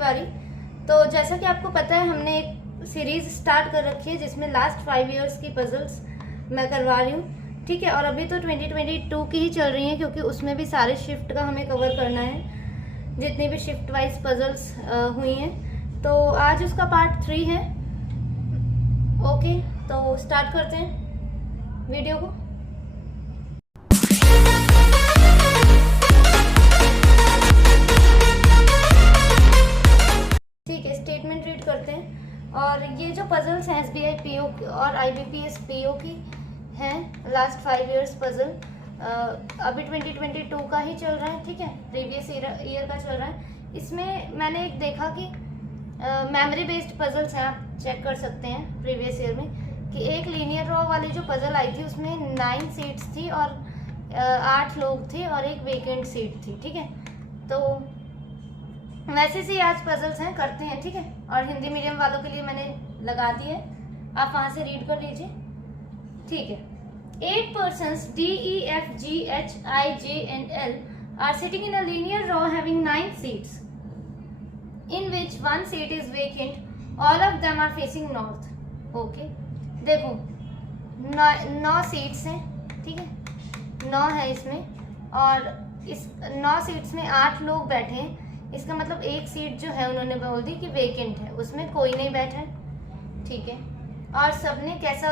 तिवारी। तो जैसा कि आपको पता है हमने एक सीरीज स्टार्ट कर रखी है जिसमें लास्ट 5 इयर्स की पजल्स मैं करवा रही हूँ, ठीक है। और अभी तो 2022 की ही चल रही है क्योंकि उसमें भी सारे शिफ्ट का हमें कवर करना है, जितनी भी शिफ्ट वाइज पजल्स हुई हैं। तो आज उसका पार्ट 3 है। ओके, तो स्टार्ट करते हैं वीडियो को। ठीक है, स्टेटमेंट रीड करते हैं। और ये जो पजल्स हैं SBI PO और IBPS PO की हैं, लास्ट 5 इयर्स पजल अभी 2022 का ही चल रहा है, ठीक है, प्रीवियस ईयर का चल रहा है। इसमें मैंने एक देखा कि मेमोरी बेस्ड पजल्स हैं, आप चेक कर सकते हैं प्रीवियस ईयर में कि एक लीनियर रॉ वाली जो पजल आई थी उसमें 9 सीट्स थी और 8 लोग थे और एक वेकेंट सीट थी, ठीक है। तो वैसे से आज पजल्स हैं, करते हैं, ठीक है। और हिंदी मीडियम वालों के लिए मैंने लगा दी है, आप वहां से रीड कर लीजिए, ठीक है। 8 persons D, E, F, G, H, I, J and L are sitting in a linear row having 9 seats, in which 1 seat is vacant. All of them are facing north. Okay, देखो 9 seats हैं, ठीक है, 9 है इसमें और इस 9 seats में 8 लोग बैठे हैं। इसका मतलब एक सीट जो है उन्होंने बोल दी कि वेकेंट है, उसमें कोई नहीं बैठा है, ठीक है। और सबने कैसा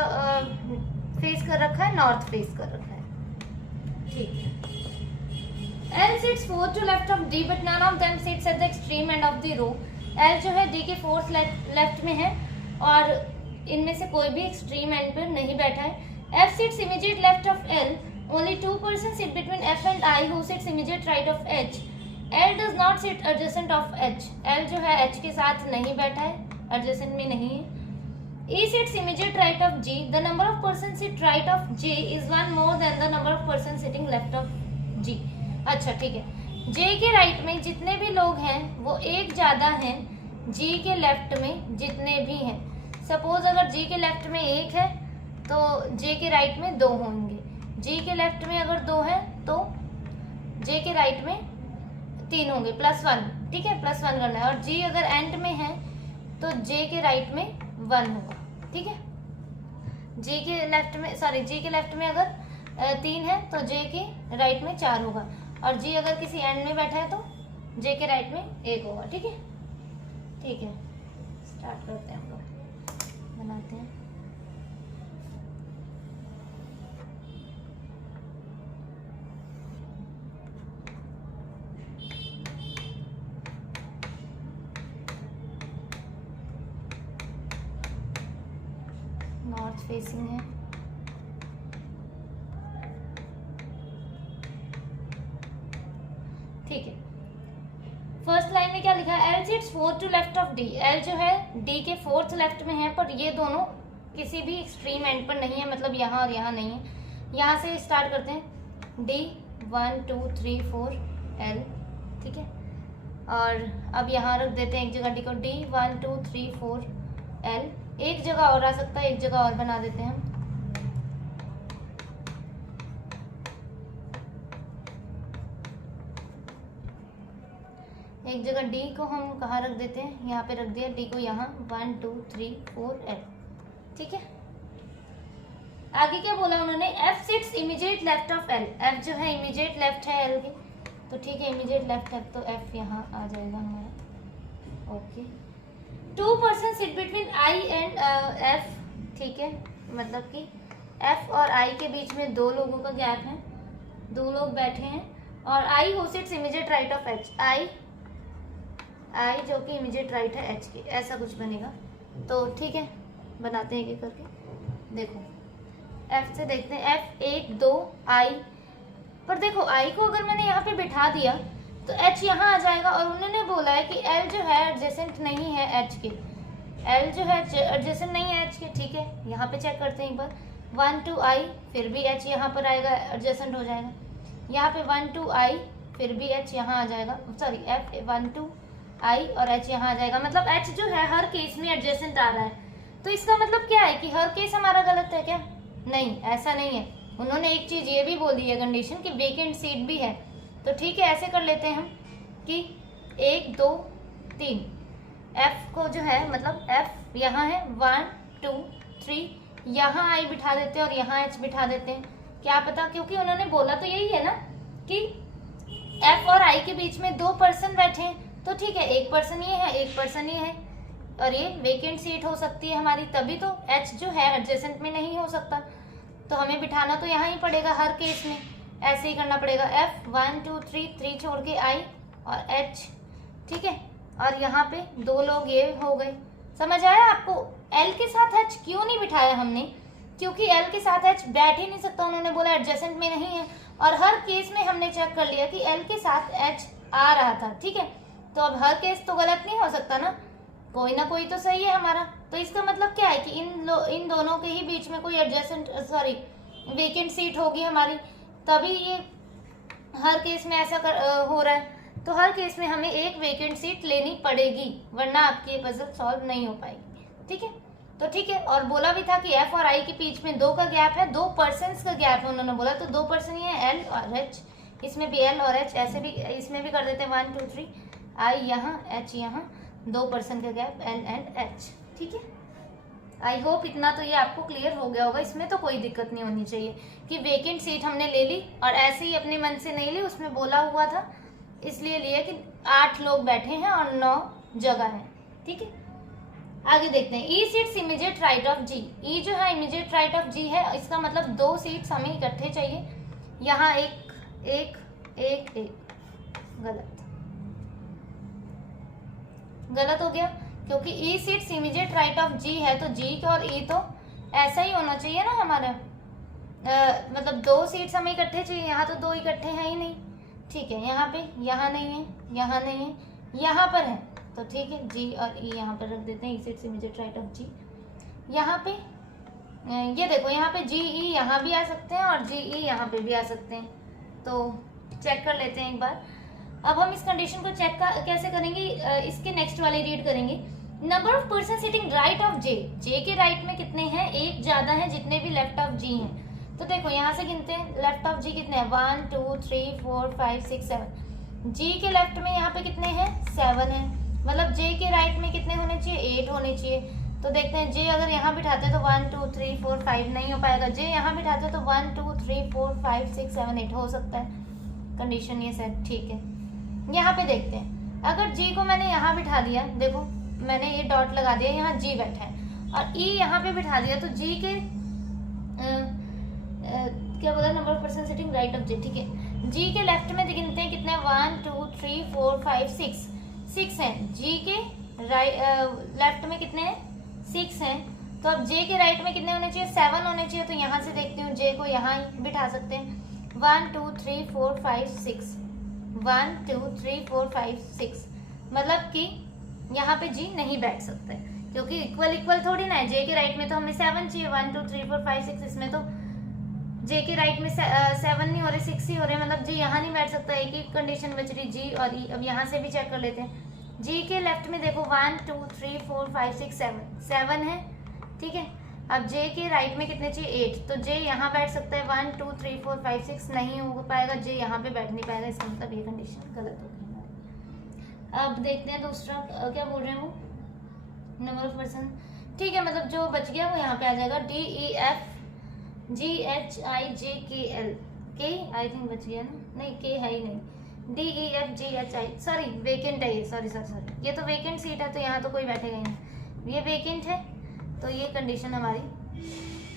फेस कर रखा है, नॉर्थ फेस कर रखा है, ठीक है। L sits 4 to left of D but none of them sits at the extreme end of the row. L जो है D के 4th लेफ्ट में है और इनमें से कोई भी एक्सट्रीम एंड पर नहीं बैठा है। F sits immediate left of L. Only 2 persons sit between F and I who sits immediate right of H. L does not sit adjacent of H. L जो है H के साथ नहीं बैठा है, adjacent में नहीं है। E sits immediate right of G. The number of persons sit right of J is 1 more than the number of persons sitting left of G. अच्छा, ठीक है। J के राइट में जितने भी लोग हैं वो एक ज़्यादा हैं G के लेफ्ट में जितने भी हैं। सपोज अगर G के लेफ्ट में 1 है तो J के राइट में 2 होंगे। G के लेफ्ट में अगर 2 है तो J के राइट में 3 होंगे, +1, ठीक है, +1 करना है। और G अगर एंड में है तो J के राइट में 1 होगा, ठीक है। G के लेफ्ट में अगर 3 है तो J के राइट में 4 होगा और G अगर किसी एंड में बैठा है तो J के राइट में 1 होगा, ठीक है। ठीक है, स्टार्ट करते हैं, हम लोग बनाते हैं। नॉर्थ फेसिंग है, ठीक है। फर्स्ट लाइन में क्या लिखा है, L sits 4 to left of D. L जो है D के 4th लेफ्ट में है पर ये दोनों किसी भी एक्सट्रीम एंड पर नहीं है, मतलब यहाँ और यहाँ नहीं है। यहाँ से स्टार्ट करते हैं, D 1 2 3 4 L, ठीक है। और अब यहाँ रख देते हैं एक जगह D को, D 1 2 3 4 L। एक जगह और आ सकता है, एक जगह और बना देते हैं हम। एक जगह D को हम कहाँ रख देते हैं, यहाँ पे रख दिया D को, यहाँ 1 2 3 4 L, ठीक है। आगे क्या बोला उन्होंने, F sits immediate left of L. F जो है इमीडिएट लेफ्ट है L के, तो ठीक है, इमीडिएट लेफ्ट है तो F यहाँ आ जाएगा हमारा, okay. 2 persons sit between I and F, ठीक है, मतलब कि F और I के बीच में 2 लोगों का गैप है, 2 लोग बैठे हैं। और I who sits immediate right of H, I जो कि इमीडिएट राइट है H के, ऐसा कुछ बनेगा। तो ठीक है, बनाते हैं एक करके, देखो F से देखते हैं, F 1 2 I, पर देखो I को अगर मैंने यहाँ पे बिठा दिया तो H यहाँ आ जाएगा। और उन्होंने बोला है कि L जो है एडजेसेंट नहीं है H के, L जो है एडजेसेंट नहीं है H के, ठीक है। यहाँ पे चेक करते हैं एक बार, 1 2 I, फिर भी H यहाँ पर आएगा, एडजेसेंट हो जाएगा। यहाँ पे 1 2 I, फिर भी H यहाँ आ जाएगा, सॉरी F 1 2 I और H यहाँ आ जाएगा, मतलब H जो है हर केस में एडजेसेंट आ रहा है। तो इसका मतलब क्या है कि हर केस हमारा गलत है क्या? नहीं, ऐसा नहीं है। उन्होंने एक चीज़ ये भी बोली है कंडीशन कि वेकेंट सीट भी है। तो ठीक है, ऐसे कर लेते हैं हम कि 1 2 3, एफ को जो है मतलब एफ यहाँ है 1 2 3, यहाँ आई बिठा देते हैं और यहाँ एच बिठा देते हैं। क्या पता, क्योंकि उन्होंने बोला तो यही है ना कि एफ और आई के बीच में 2 पर्सन बैठे हैं, तो ठीक है, 1 पर्सन ये है, 1 पर्सन ये है, और ये वेकेंट सीट हो सकती है हमारी, तभी तो एच जो है एडजेसेंट में नहीं हो सकता, तो हमें बिठाना तो यहाँ ही पड़ेगा हर केस में, ऐसे ही करना पड़ेगा। एफ 1 2 3 छोड़ के आई और एच, ठीक है, और यहाँ पे 2 लोग ये हो गए। समझ आया आपको? एल के साथ एच क्यों नहीं बिठाया हमने? क्योंकि एल के साथ एच बैठ ही नहीं सकता, उन्होंने बोला एडजेसेंट में नहीं है, और हर केस में हमने चेक कर लिया कि एल के साथ एच आ रहा था, ठीक है, तो अब हर केस तो गलत नहीं हो सकता ना, कोई ना कोई तो सही है हमारा। तो इसका मतलब क्या है कि इन दोनों के ही बीच में कोई एडजेसेंट वेकेंट सीट होगी हमारी, तभी ये हर केस में ऐसा हो रहा है। तो हर केस में हमें एक वेकेंट सीट लेनी पड़ेगी, वरना आपकी ये पजल सॉल्व नहीं हो पाएगी, ठीक है। तो ठीक है, और बोला भी था कि एफ और आई के बीच में 2 का गैप है, 2 पर्सन्स का गैप है उन्होंने बोला, तो 2 पर्सन ये है एल और एच, इसमें भी एल और एच, ऐसे भी इसमें भी कर देते हैं 1 2 3, आई यहाँ एच यहाँ, 2 पर्सन का गैप एल एंड एच, ठीक है। आई होप इतना तो ये आपको क्लियर हो गया होगा, इसमें तो कोई दिक्कत नहीं होनी चाहिए कि वेकेंट सीट हमने ले ली और ऐसे ही अपने मन से नहीं ली, उसमें बोला हुआ था इसलिए लिया कि 8 लोग बैठे हैं और 9 जगह है, ठीक है। आगे देखते हैं, ई सीट्स इमीडिएट राइट ऑफ जी। ई जो है इमीडिएट राइट ऑफ जी है, इसका मतलब 2 सीट्स हमें इकट्ठे चाहिए, यहाँ एक एक एक एक, गलत हो गया, क्योंकि ई सीट्स इमीडिएट राइट ऑफ जी है, तो जी और ई तो ऐसा ही होना चाहिए ना हमारा, मतलब 2 सीट्स हमें इकट्ठे चाहिए, यहाँ तो 2 इकट्ठे हैं ही नहीं, ठीक है। यहाँ पे यहाँ नहीं है, यहाँ नहीं है, यहाँ पर है, तो ठीक है, जी और ई यहाँ पर रख देते हैं, ई सीट्स इमीडिएट राइट ऑफ जी। यहाँ पे ये देखो, यहाँ पे जी ई यहाँ भी आ सकते हैं और जी ई यहाँ पे भी आ सकते हैं, तो चेक कर लेते हैं एक बार। अब हम इस कंडीशन को चेक कैसे करेंगे, इसके नेक्स्ट वाले रीड करेंगे। Number of person sitting right of J, J के राइट में कितने हैं, 1 ज्यादा है जितने भी लेफ्ट ऑफ जी हैं, तो देखो यहाँ से गिनते हैं, लेफ्ट ऑफ जी कितने हैं, 1 2 3 4 5 6 7, जी के लेफ्ट में यहाँ पे कितने हैं, 7 है, मतलब जे के राइट में कितने होने चाहिए, 8 होने चाहिए। तो देखते हैं, जे अगर यहाँ बिठाते हैं तो 1 2 3 4 5 नहीं हो पाएगा, जे यहाँ बिठाते हैं तो 1 2 3 4 5 6 7 8 हो सकता है, कंडीशन ये सेट, ठीक है। यहाँ पे देखते हैं, अगर जी को मैंने यहाँ बिठा दिया, देखो मैंने ये डॉट लगा दिया, यहाँ जी बैठा है, और ई यहाँ पे बिठा दिया, तो जी के क्या बोला, number of person sitting right of G, ठीक है। जी के लेफ्ट में गिनते हैं कितने, 1 2 3 4 5 6 हैं, जी के लेफ्ट में कितने हैं, 6 हैं, तो अब जे के राइट में कितने होने चाहिए, 7 होने चाहिए, तो यहाँ से देखती हूँ, जे को यहाँ ही बिठा सकते हैं, 1 2 3 4 5 6, 1 2 3 4 5 6, मतलब कि यहाँ पे जी नहीं बैठ सकता है, क्योंकि इक्वल थोड़ी ना है, जे के राइट में तो हमें 7 चाहिए, 1 2 3 4 5 6, इसमें तो जे के राइट में 7 नहीं हो रहे, 6 ही हो रहे, मतलब जी यहाँ नहीं बैठ सकता, एक ही कंडीशन बच रही, जी और ई। अब यहाँ से भी चेक कर लेते हैं, जी के लेफ्ट में देखो 1 2 3 4 5 6 7 है, ठीक है। अब जे के राइट में कितने चाहिए, 8, तो जे यहाँ बैठ सकता है, 1 2 3 4 5 6 नहीं हो पाएगा, जे यहाँ पे बैठ नहीं पाएगा, इसका मतलब ये कंडीशन गलत हो गई। अब देखते हैं दूसरा क्या बोल रहे हैं वो, नंबर ऑफ पर्सन, ठीक है, मतलब जो बच गया वो यहाँ पे आ जाएगा, D E F G H I J K L, के आई थिंक बच गया ना, नहीं के है ही नहीं, D E F G H आई, सॉरी वेकेंट है ये, सॉरी, ये तो वेकेंट सीट है, तो यहाँ तो कोई बैठेगा ही नहीं, ये वेकेंट है, तो ये कंडीशन हमारी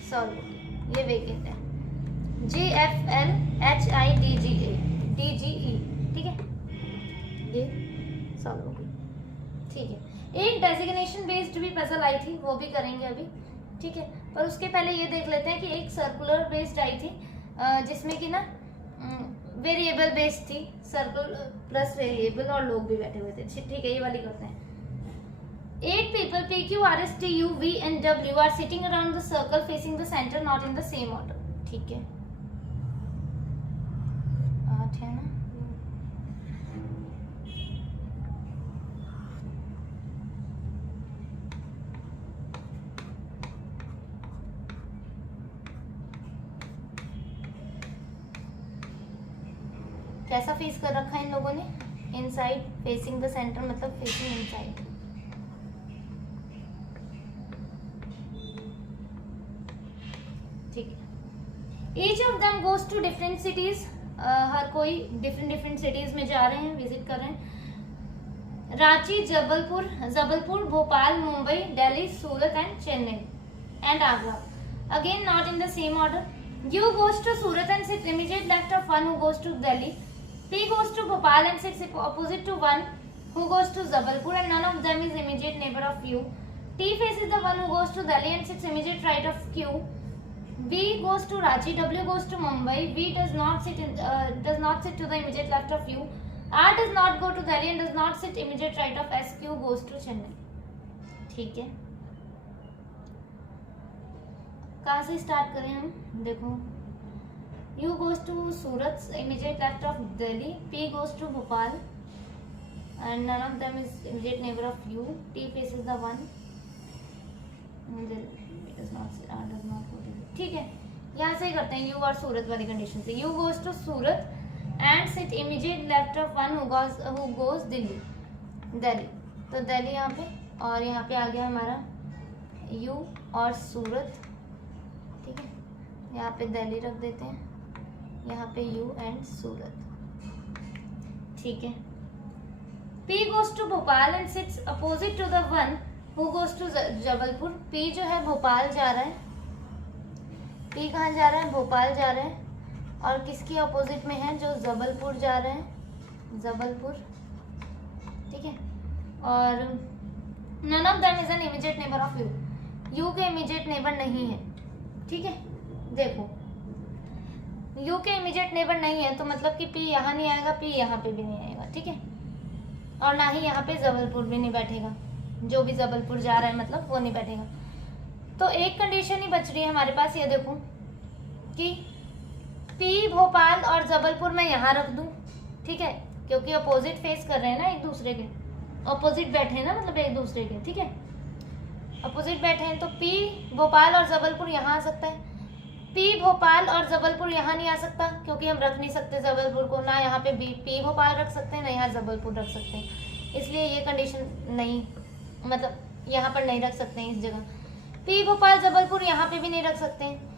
सॉल्व होगी, ये वेकेंट है, G F L H I D G A D G E, ठीक है, ये सॉल्व होगी, ठीक है। एक डेजिग्नेशन बेस्ड भी पजल आई थी, वो भी करेंगे अभी, ठीक है, पर उसके पहले ये देख लेते हैं कि एक सर्कुलर बेस्ड आई थी, जिसमें कि ना वेरिएबल बेस्ड थी, सर्कल प्लस वेरिएबल और लोग भी बैठे हुए थे, ठीक है, ये वाली करते हैं। 8 people P Q R S T U V and W are sitting around the circle facing the center, not in the same order, ठीक है, 8 है ना, कैसा फेस कर रखा है इन लोगों ने, इनसाइड फेसिंग द सेंटर, मतलब फेसिंग इनसाइड, ठीक है। Each of them goes to different cities, हर कोई डिफरेंट सिटीज में जा रहे हैं, विजिट कर रहे हैं। Ranchi, Jabalpur, Bhopal, Mumbai, Delhi, Surat and Chennai and Agra. Again not in the same order. U goes to Surat and sit immediate left of one who goes to Delhi. P goes to Bhopal and sits opposite to one who goes to Jabalpur and none of them is immediate neighbor of U. T faces the one who goes to Delhi and sits immediate right of Q. V goes to Ranchi. W goes to Mumbai. V does not sit to the immediate left of U. R does not go to Delhi and does not sit immediate right of S. Q goes to Chennai. ठीक है, कहाँ से start करें हम? देखो, U goes to Surat, immediate left of Delhi. P goes to Bhopal and none of them is immediate neighbor of U. T faces the one. ठीक है, यहाँ से ही करते हैं U और सूरत वाली कंडीशन से। U goes to Surat and sit immediate left of one who goes Delhi. तो दिल्ली यहाँ पे, और यहाँ पे आ गया हमारा U और सूरत। ठीक है, यहाँ पे दिल्ली रख देते हैं, यहाँ पे U एंड सूरत। ठीक है। P goes to Bhopal and sits opposite to the one who goes to Jabalpur. P जो है भोपाल जा रहा है, P कहाँ जा रहा है? भोपाल जा रहा है, और किसकी अपोजिट में है? जो जबलपुर जा रहे हैं, जबलपुर। ठीक है, और none of them is an immediate neighbor of U. U के इमीडिएट नेबर नहीं है। ठीक है, देखो U के इमीडिएट नेबर नहीं है तो मतलब कि P यहाँ नहीं आएगा, P यहाँ पे भी नहीं आएगा। ठीक है, और ना ही यहाँ पे जबलपुर भी नहीं बैठेगा, जो भी जबलपुर जा रहा है मतलब वो नहीं बैठेगा। तो एक कंडीशन ही बच रही है हमारे पास, ये देखो कि P भोपाल और जबलपुर मैं यहाँ रख दूँ। ठीक है, क्योंकि अपोजिट फेस कर रहे हैं ना एक दूसरे के, अपोजिट बैठे हैं ना, मतलब एक दूसरे के। ठीक है, अपोजिट बैठे हैं तो P भोपाल और जबलपुर यहाँ आ सकता है। P भोपाल और जबलपुर यहाँ नहीं आ सकता क्योंकि हम रख नहीं सकते जबलपुर को, ना यहाँ पे P भोपाल रख सकते हैं, ना यहाँ जबलपुर रख सकते हैं, इसलिए ये कंडीशन नहीं, मतलब यहाँ पर नहीं रख सकते हैं इस जगह। P भोपाल जबलपुर यहाँ पे भी नहीं रख सकते हैं।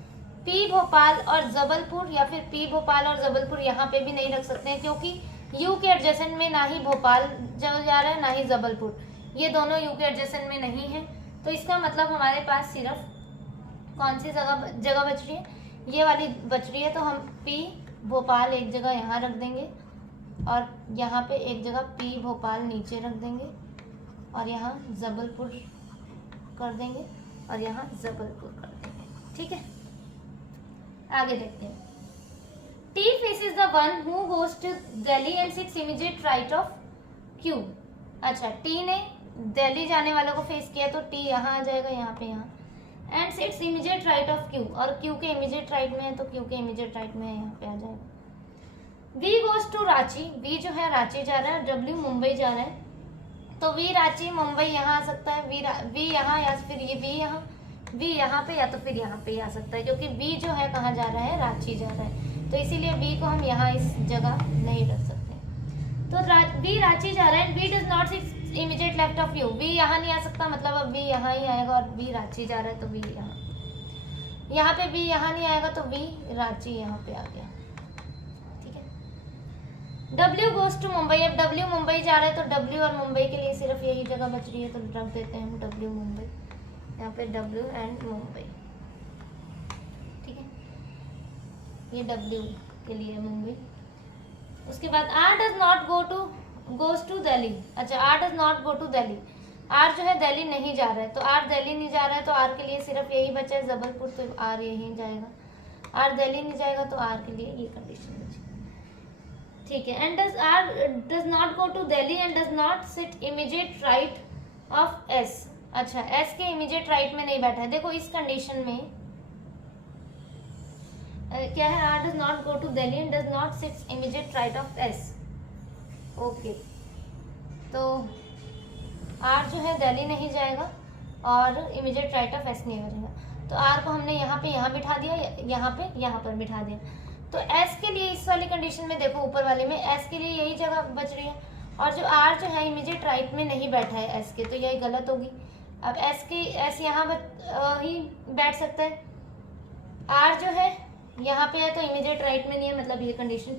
P भोपाल और जबलपुर या फिर P भोपाल और जबलपुर यहाँ पे भी नहीं रख सकते हैं क्योंकि U के एडजेसेंट में ना ही भोपाल जा रहा है ना ही जबलपुर, ये दोनों U के एडजेसेंट में नहीं है। तो इसका मतलब हमारे पास सिर्फ कौन सी जगह बच रही है? ये वाली बच रही है। तो हम P भोपाल एक जगह यहाँ रख देंगे और यहाँ पे एक जगह P भोपाल नीचे रख देंगे और यहाँ जबलपुर कर देंगे और यहाँ जबलपुर कर देंगे। ठीक है, आगे देखते हैं। T faces the one who goes to Delhi and sits immediate right of Q। अच्छा, T ने दिल्ली जाने वालों को फेस किया तो T यहाँ आ जाएगा, यहाँ पे यहाँ, and sits immediate right of Q, और Q के इमीडिएट राइट में है तो Q के इमीडिएट राइट में है, यहाँ पे आ जाएगा। V goes to Ranchi, V जो है रांची जा रहा है, W मुंबई जा रहा है, तो V रांची मुंबई यहाँ आ सकता है, V यहाँ या फिर ये V यहाँ, V यहाँ पे या तो फिर यहाँ पे आ सकता है क्योंकि V जो है कहाँ जा रहा है? रांची जा रहा है, तो इसीलिए V को हम यहाँ इस जगह नहीं रख सकते। तो V रांची जा रहा है, V does not sit immediate left of U, V यहाँ नहीं आ सकता, मतलब अब V यहाँ ही आएगा, और V रांची जा रहा है तो V यहाँ पे V यहाँ नहीं आएगा तो V रांची यहाँ पे आ गया। ठीक है, W goes to मुंबई, अब W मुंबई जा रहा है तो W और मुंबई के लिए सिर्फ यही जगह बच रही है तो रख देते हैं हम W मुंबई, यहाँ पे W एंड मुंबई। ठीक है, ये W के लिए मुंबई। उसके बाद R does not goes to Delhi. अच्छा, R does not go to Delhi, R जो है दिल्ली नहीं जा रहा है, तो R दिल्ली नहीं जा रहा है तो R के लिए सिर्फ यही बचा है जबलपुर, तो R यहीं जाएगा। R दिल्ली नहीं जाएगा तो R के लिए ये कंडीशन बची। ठीक है, and R does not go to Delhi and does not sit immediate right of S। अच्छा, S के इमीडिएट राइट में नहीं बैठा है। देखो इस कंडीशन में क्या है? R does not go to Delhi and does not sit immediate right of S। Okay, तो R जो है दिल्ली नहीं जाएगा और इमीडिएट राइट ऑफ S नहीं बचेगा, तो R को हमने यहाँ पे यहाँ बिठा दिया, यहाँ पे यहाँ पर बिठा दिया। तो S के लिए इस वाली कंडीशन में देखो ऊपर वाले में S के लिए यही जगह बच रही है, और जो R जो है इमीडिएट राइट में नहीं बैठा है S के, तो यही गलत होगी। अब S यहाँ ही बैठ सकता है, आर जो है यहाँ पे है तो इमीडिएट राइट में नहीं है, मतलब ये कंडीशन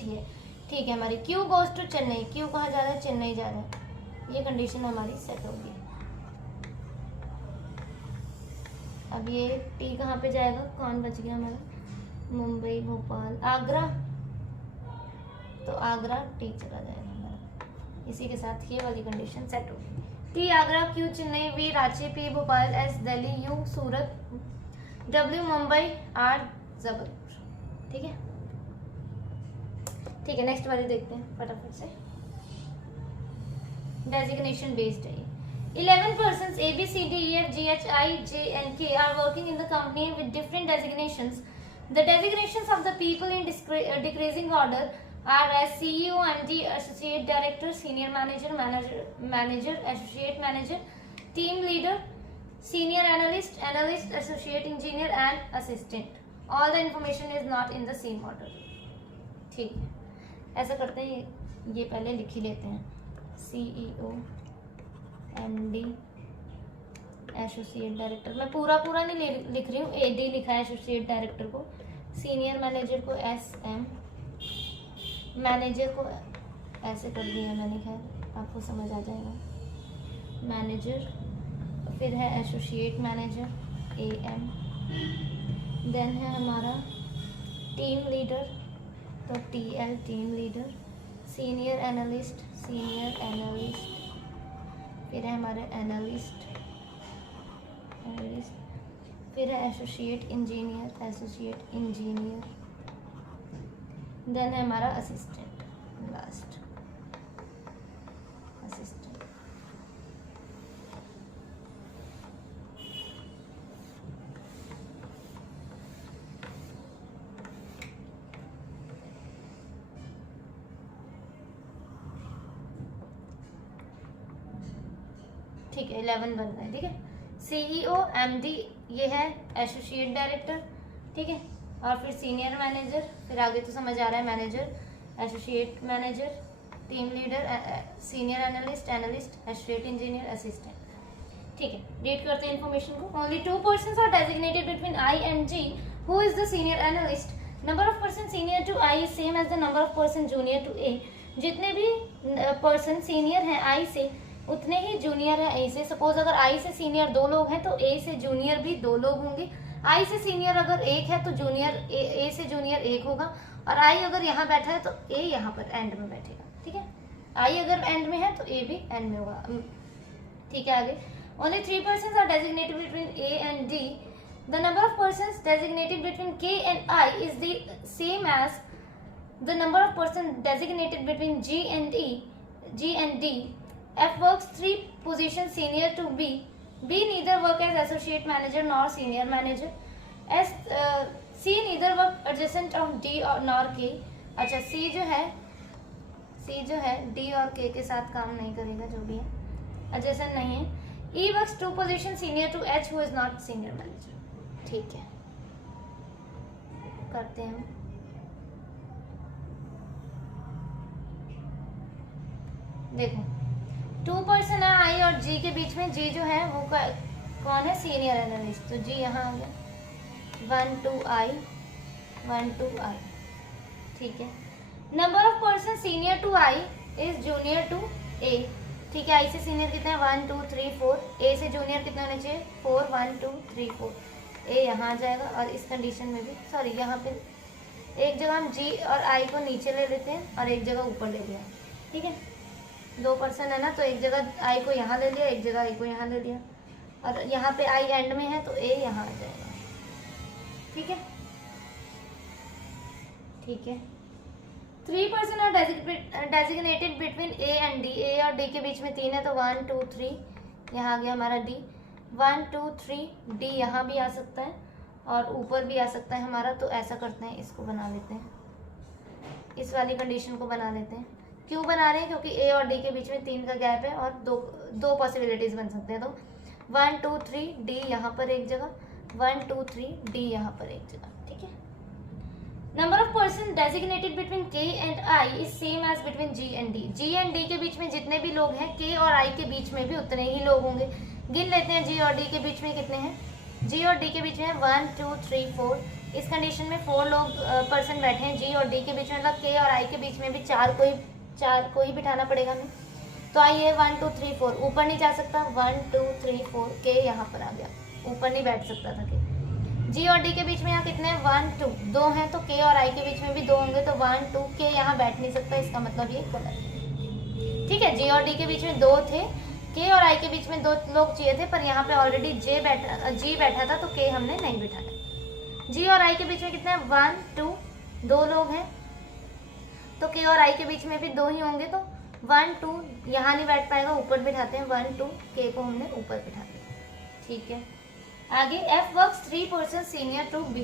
ठीक है हमारी। Q goes to Chennai, Q कहाँ जा रहा है, चेन्नई जा रहा है, ये कंडीशन हमारी सेट होगी। अब ये टी कहाँ पे जाएगा, कौन बच गया हमारा, मुंबई, भोपाल, आगरा, तो आगरा टी चला जाएगा हमारा। इसी के साथ ये वाली कंडीशन सेट होगी। T Agra, Q Chennai, V Ranchi, P Bhopal, S Delhi, U Surat, W Mumbai, R Jabalpur. ठीक है नेक्स्ट वाली देखते हैं फटाफट से। डेजिग्नेशन बेस्ड है। 11 persons A, B, C, D, E, F, G, H, I, J, and K are working in the company with different designations. The designations of the people in decreasing order are as CEO, MD, Associate Director, Senior Manager, Manager, Associate Manager, Team Leader, Senior Analyst, Analyst, Associate Engineer, and Assistant. All the information is not in the same order. ठीक है, ऐसा करते हैं, ये पहले लिख ही लेते हैं। CEO, MD, एसोसिएट डायरेक्टर, मैं पूरा नहीं लिख रही हूँ, AD लिखा है एसोसिएट डायरेक्टर को, सीनियर मैनेजर को SM, मैनेजर को ऐसे कर दिया मैंने, खैर आपको समझ आ जाएगा, मैनेजर, फिर है एसोसिएट मैनेजर AM, देन है हमारा टीम लीडर तो TL team leader, senior analyst, फिर है हमारे एनालिस्ट, फिर है एसोसिएट इंजीनियर, देन है हमारा असिस्टेंट, लास्ट असिस्टेंट। ठीक है 11 बन रहा है। ठीक है, CEO, MD ये है एसोसिएट डायरेक्टर, ठीक है, और फिर सीनियर मैनेजर, फिर आगे तो समझ आ रहा है, manager, associate manager, team leader, senior analyst, associate engineer, assistant. ठीक है, रीड करते हैं इन्फॉर्मेशन को। Only 2 persons are designated between I and G, who is the senior analyst. Number of person senior to I is same as the number of person junior to A। जितने भी person senior हैं I से, उतने ही junior है A से। Suppose अगर I से सीनियर 2 लोग हैं तो A से जूनियर भी 2 लोग होंगे। I से सीनियर अगर 1 है तो जूनियर A से जूनियर 1 होगा, और I अगर यहाँ बैठा है तो A यहाँ पर एंड में बैठेगा। ठीक है, I अगर एंड में है तो A भी एंड में होगा। ठीक है, आगे only 3 persons are designated between A and D। The number of persons designated between K and I is the same as the number of person designated between G and D। F works 3 positions senior to B. B neither work as associate manager nor senior manager. C neither work adjacent of D or nor K. अच्छा, C जो है D और K के साथ काम नहीं करेगा, जो भी है adjacent नहीं है। E works 2 positions senior to H who is not senior manager। ठीक है, करते हैं हम। देखो 2 person है I और G के बीच में। G जो है वो कौन है, सीनियर एनालिस्ट, तो G यहाँ आ गया, 1 to I। ठीक है, number of person senior to I is junior to A। ठीक है, I से सीनियर कितने हैं, 1 2 3 4। A से जूनियर कितने होने चाहिए, 4, 1 2 3 4। A यहाँ आ जाएगा, और इस कंडीशन में भी, सॉरी यहाँ पे एक जगह हम G और I को नीचे ले लेते हैं और एक जगह ऊपर ले लिया। ठीक है, 2 पर्सन है ना, तो एक जगह I को यहाँ ले लिया, एक जगह I को यहाँ ले लिया, और यहाँ पे I एंड में है तो A यहाँ आ जाएगा। ठीक है, 3 person are designated between A and D। A और D के बीच में 3 है तो 1 2 3 यहाँ आ गया हमारा D। 1 2 3 D यहाँ भी आ सकता है और ऊपर भी आ सकता है हमारा। तो ऐसा करते हैं, इसको बना लेते हैं, इस वाली कंडीशन को बना लेते हैं। क्यों बना रहे हैं, क्योंकि A और D के बीच में 3 का गैप है और दो पॉसिबिलिटीज बन सकते हैं। तो 1 2 3 D यहाँ पर एक जगह, 1 2 3 D यहाँ पर एक जगह। ठीक है, number of person designated between K and I is same as between G and D। G and D के बीच में जितने भी लोग हैं, K और I के बीच में भी उतने ही लोग होंगे। गिन लेते हैं, G और D के बीच में कितने हैं। G और D के बीच में 1 2 3 4, इस कंडीशन में 4 लोग पर्सन बैठे हैं, जी और डी के बीच में, मतलब के और आई के बीच में भी चार कोई बिठाना पड़ेगा हमें। तो आइए 1 2 3 4, ऊपर नहीं जा सकता, 1 2 3 4, के यहाँ पर आ गया, ऊपर नहीं बैठ सकता था के। जी और डी के बीच में यहाँ कितने हैं, 1 2, 2 हैं, तो के और आई के बीच में भी 2 होंगे, तो 1 2, के यहाँ बैठ नहीं सकता, इसका मतलब ये गलत है। ठीक है, जी और डी के बीच में 2 थे, के और आई के बीच में 2 लोग चाहिए थे, पर यहाँ पे ऑलरेडी जी बैठा था, तो के हमने नहीं बिठाया। जी और आई के बीच में कितने हैं, 1 2, 2 लोग हैं, तो के और आई के बीच में भी 2 ही होंगे, तो 1 2 यहाँ नहीं बैठ पाएगा, ऊपर बिठाते हैं, 1 2, के को हमने ऊपर बिठा दिया। ठीक है, आगे F works 3% senior to B.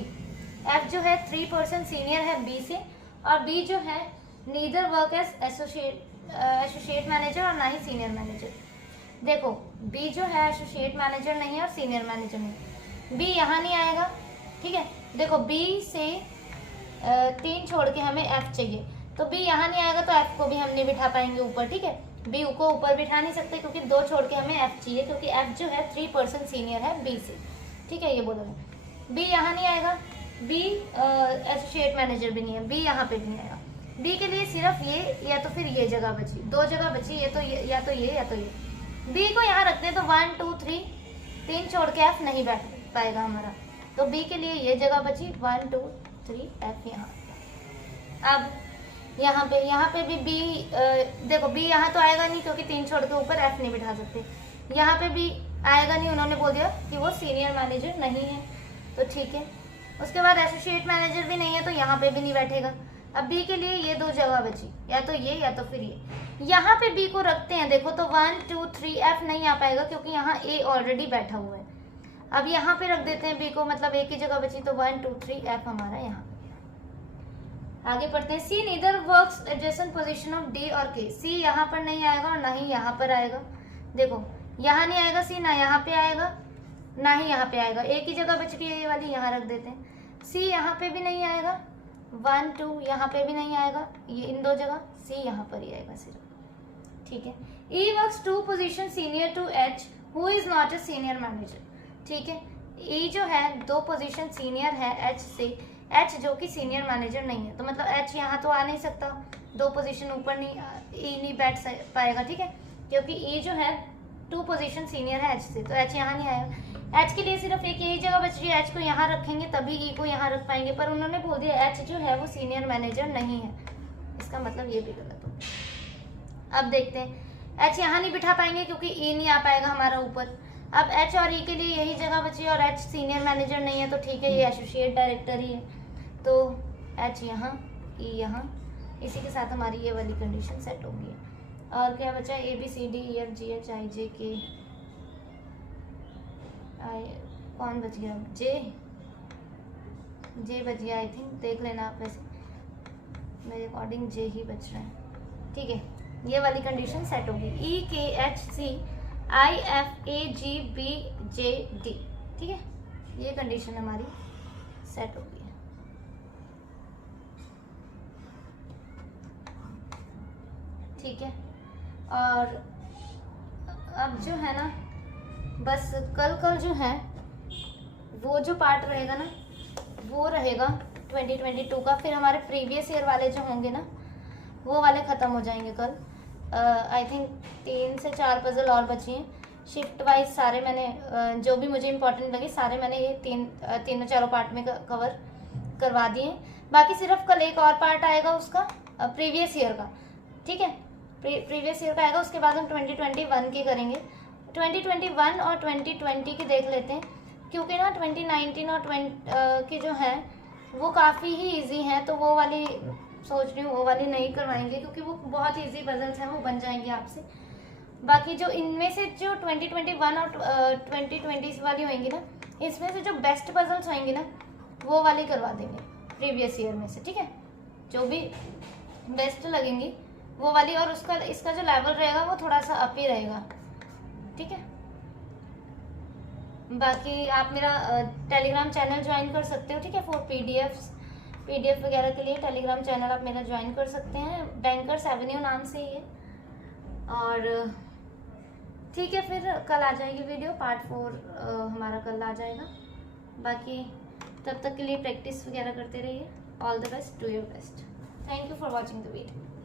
F जो है 3% सीनियर है बी से, और बी जो है neither work as associate manager और ना ही सीनियर मैनेजर। देखो बी जो है एसोसिएट मैनेजर नहीं है और सीनियर मैनेजर नहीं, बी यहाँ नहीं आएगा। ठीक है, देखो बी से 3 छोड़ के हमें एफ चाहिए, तो बी यहाँ नहीं आएगा, तो एफ को भी हम नहीं बिठा पाएंगे ऊपर। ठीक है, बी को ऊपर बिठा नहीं सकते क्योंकि 2 छोड़ के हमें एफ चाहिए, क्योंकि एफ जो है 3% सीनियर है बी से। ठीक है, ये बोलो, बी यहाँ नहीं आएगा, बी एसोसिएट मैनेजर भी नहीं है, बी यहाँ पे भी नहीं आएगा। बी के लिए सिर्फ ये या तो फिर ये जगह बची, 2 जगह बची, ये तो ये या तो ये या तो ये। बी को यहाँ रखते हैं तो 1 2 3, 3 छोड़ के एफ नहीं बैठ पाएगा हमारा, तो बी के लिए ये जगह बची, 1 2 3, एफ यहाँ। अब यहाँ पे भी बी, देखो बी यहाँ तो आएगा नहीं क्योंकि 3 छोड़ के ऊपर एफ नहीं बिठा सकते, यहाँ पे भी आएगा नहीं, उन्होंने बोल दिया कि वो सीनियर मैनेजर नहीं है, तो ठीक है। उसके बाद एसोसिएट मैनेजर भी नहीं है, तो यहाँ पे भी नहीं बैठेगा। अब बी के लिए ये 2 जगह बची, या तो ये या तो फिर ये। यहाँ पे बी को रखते हैं, देखो तो 1 2 3, एफ नहीं आ पाएगा क्योंकि यहाँ ए ऑलरेडी बैठा हुआ है। अब यहाँ पे रख देते हैं बी को, मतलब एक ही जगह बची, तो 1 2 3, एफ हमारा यहाँ। आगे पढ़ते हैं, C neither works adjacent position of D और के। सी यहाँ पर नहीं आएगा और ना ही यहाँ पर आएगा। देखो यहाँ नहीं आएगा सी, ना यहाँ पे आएगा ना ही यहाँ पे आएगा, एक ही जगह बच गई है ये वाली, यहाँ रख देते हैं। सी यहाँ पे भी नहीं आएगा, 1 2 यहाँ पे भी नहीं आएगा, ये इन 2 जगह, सी यहाँ पर ही आएगा सिर्फ। ठीक है, E works 2 position senior to H who is not a senior manager. ठीक है, ई जो है 2 पोजीशन सीनियर है एच से, एच जो कि सीनियर मैनेजर नहीं है, तो मतलब एच यहाँ तो आ नहीं सकता, 2 पोजीशन ऊपर नहीं, ई नहीं बैठ पाएगा। ठीक है, क्योंकि ई जो है 2 पोजीशन सीनियर है एच से, तो एच यहाँ नहीं आएगा। एच के लिए सिर्फ एक यही जगह बच रही है, एच को यहाँ रखेंगे तभी ई को यहाँ रख पाएंगे, पर उन्होंने बोल दिया एच जो है वो सीनियर मैनेजर नहीं है, इसका मतलब ये भी गलत हो। अब देखते हैं, एच यहाँ नहीं बिठा पाएंगे क्योंकि ई नहीं आ पाएगा हमारा ऊपर। अब एच और ई के लिए यही जगह बची और एच सीनियर मैनेजर नहीं है, तो ठीक है ये एसोसिएट डायरेक्टर ही है, तो एच यहाँ, ई यहाँ, इसी के साथ हमारी ये वाली कंडीशन सेट हो गई है। और क्या बचा, A B C D E F G H I J K I, कौन बच गया, जे बच गया आई थिंक, देख लेना आप, वैसे मेरे अकॉर्डिंग जे ही बच रहा है। ठीक है, ये वाली कंडीशन सेट होगी, E K H C I F A G B J D. ठीक है, ये कंडीशन हमारी सेट होगी। ठीक है, और अब जो है ना, बस कल जो है वो जो पार्ट रहेगा ना, वो रहेगा 2022 का, फिर हमारे प्रीवियस ईयर वाले जो होंगे ना वो वाले ख़त्म हो जाएंगे कल। आई थिंक 3 से 4 पजल और बची हैं, शिफ्ट वाइज सारे मैंने जो भी मुझे इंपॉर्टेंट लगे सारे मैंने ये तीनों चारों पार्ट में कवर करवा दिए। बाकी सिर्फ कल एक और पार्ट आएगा उसका, प्रीवियस ईयर का। ठीक है, प्रीवियस ईयर का आएगा, उसके बाद हम 2021 की करेंगे। 2021 और 2020 की देख लेते हैं, क्योंकि ना 2019 और 20 की जो है वो काफ़ी ही इजी हैं, तो वो वाली सोच रही हूँ वो वाली नहीं करवाएंगे क्योंकि वो बहुत इजी पजल्स हैं, वो बन जाएंगे आपसे। बाकी जो इनमें से जो 2021 और 2020 वाली होंगी ना, इसमें से जो बेस्ट पजल्स होंगी ना वो वाली करवा देंगे प्रीवियस ईयर में से। ठीक है, जो भी बेस्ट लगेंगी वो वाली, और उसका इसका जो लेवल रहेगा वो थोड़ा सा अप ही रहेगा। ठीक है, बाकी आप मेरा टेलीग्राम चैनल ज्वाइन कर सकते हो। ठीक है, फॉर पीडीएफ वगैरह के लिए टेलीग्राम चैनल आप मेरा ज्वाइन कर सकते हैं, बैंकर्स एवेन्यू नाम से ही है। और ठीक है, फिर कल आ जाएगी वीडियो, पार्ट 4 हमारा कल आ जाएगा। बाकी तब तक के लिए प्रैक्टिस वगैरह करते रहिए। All the best, do your best. Thank you for watching the video.